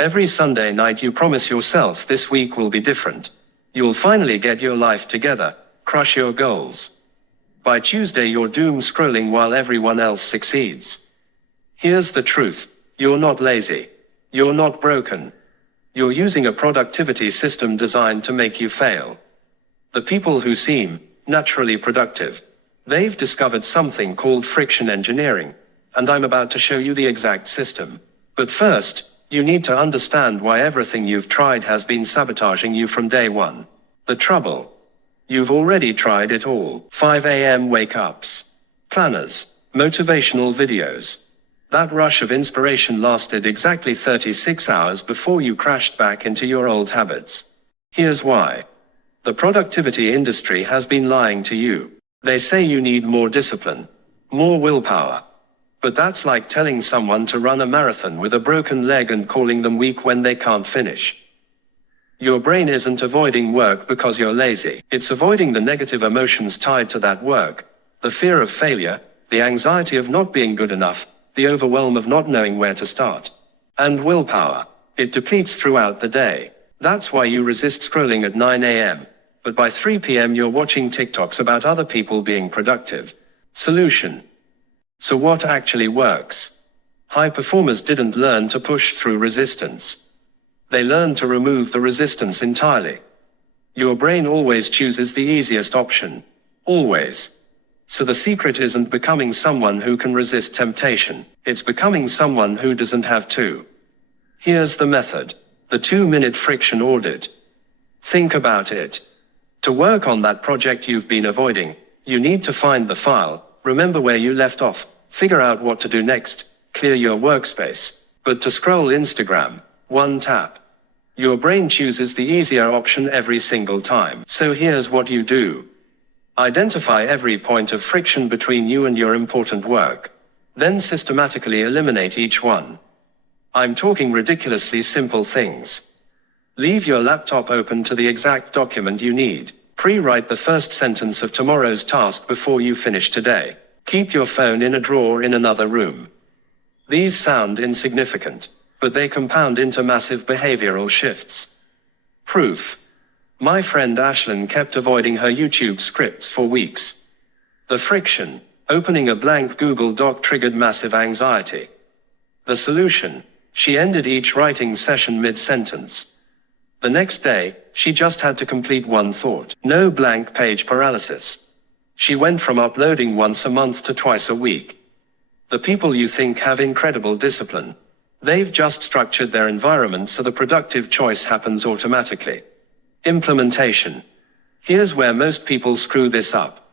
Every Sunday night you promise yourself this week will be different. You'll finally get your life together, crush your goals. By Tuesday you're doom scrolling while everyone else succeeds. Here's the truth. You're not lazy. You're not broken. You're using a productivity system designed to make you fail. The people who seem naturally productive, they've discovered something called friction engineering, and I'm about to show you the exact system. But first, you need to understand why everything you've tried has been sabotaging you from day one. The trouble. You've already tried it all. 5 a.m. wake-ups, planners, motivational videos. That rush of inspiration lasted exactly 36 hours before you crashed back into your old habits. Here's why. The productivity industry has been lying to you. They say you need more discipline, more willpower. But that's like telling someone to run a marathon with a broken leg and calling them weak when they can't finish. Your brain isn't avoiding work because you're lazy. It's avoiding the negative emotions tied to that work. The fear of failure, the anxiety of not being good enough, the overwhelm of not knowing where to start. And willpower. It depletes throughout the day. That's why you resist scrolling at 9 a.m. But by 3 p.m. you're watching TikToks about other people being productive. Solution. So what actually works? High performers didn't learn to push through resistance. They learned to remove the resistance entirely. Your brain always chooses the easiest option. Always. So the secret isn't becoming someone who can resist temptation. It's becoming someone who doesn't have to. Here's the method. The 2-minute friction audit. Think about it. To work on that project you've been avoiding, you need to find the file, remember where you left off, figure out what to do next, clear your workspace. But to scroll Instagram, one tap. Your brain chooses the easier option every single time. So here's what you do. Identify every point of friction between you and your important work. Then systematically eliminate each one. I'm talking ridiculously simple things. Leave your laptop open to the exact document you need. Pre-write the first sentence of tomorrow's task before you finish today. Keep your phone in a drawer in another room. These sound insignificant, but they compound into massive behavioral shifts. Proof. My friend Ashlyn kept avoiding her YouTube scripts for weeks. The friction, opening a blank Google Doc, triggered massive anxiety. The solution, she ended each writing session mid-sentence. The next day, she just had to complete one thought. No blank page paralysis. She went from uploading once a month to twice a week. The people you think have incredible discipline. They've just structured their environment so the productive choice happens automatically. Implementation. Here's where most people screw this up.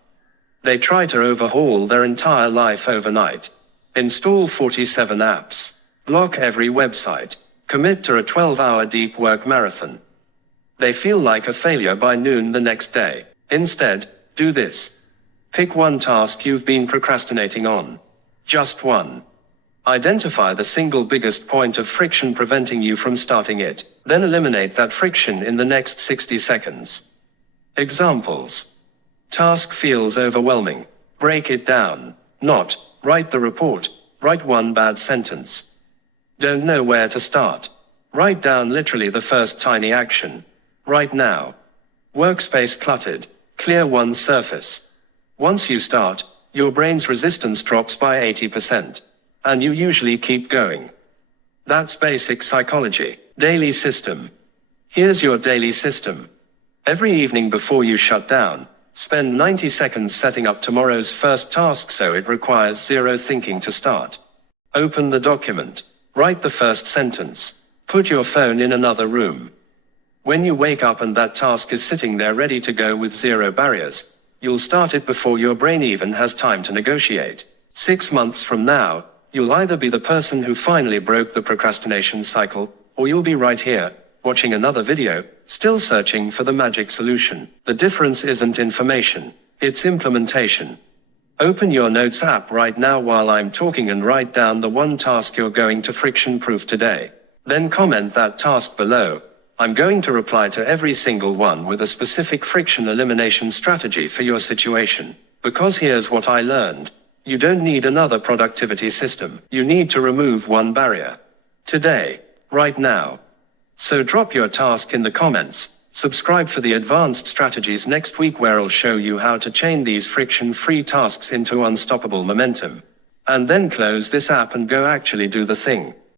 They try to overhaul their entire life overnight. Install 47 apps. Block every website. Commit to a 12-hour deep work marathon. They feel like a failure by noon the next day. Instead, do this. Pick one task you've been procrastinating on. Just one. Identify the single biggest point of friction preventing you from starting it. Then eliminate that friction in the next 60 seconds. Examples. Task feels overwhelming. Break it down. Not, write the report. Write one bad sentence. Don't know where to start. Write down literally the first tiny action. Right now. Workspace cluttered. Clear one surface. Once you start, your brain's resistance drops by 80%. And you usually keep going. That's basic psychology. Daily system. Here's your daily system. Every evening before you shut down, spend 90 seconds setting up tomorrow's first task so it requires zero thinking to start. Open the document. Write the first sentence. Put your phone in another room. When you wake up and that task is sitting there ready to go with zero barriers, you'll start it before your brain even has time to negotiate. 6 months from now, you'll either be the person who finally broke the procrastination cycle, or you'll be right here, watching another video, still searching for the magic solution. The difference isn't information, it's implementation. Open your Notes app right now while I'm talking and write down the one task you're going to friction-proof today. Then comment that task below. I'm going to reply to every single one with a specific friction elimination strategy for your situation. Because here's what I learned. You don't need another productivity system. You need to remove one barrier. Today. right now. So drop your task in the comments, subscribe for the advanced strategies next week where I'll show you how to chain these friction-free tasks into unstoppable momentum. And then close this app and go actually do the thing.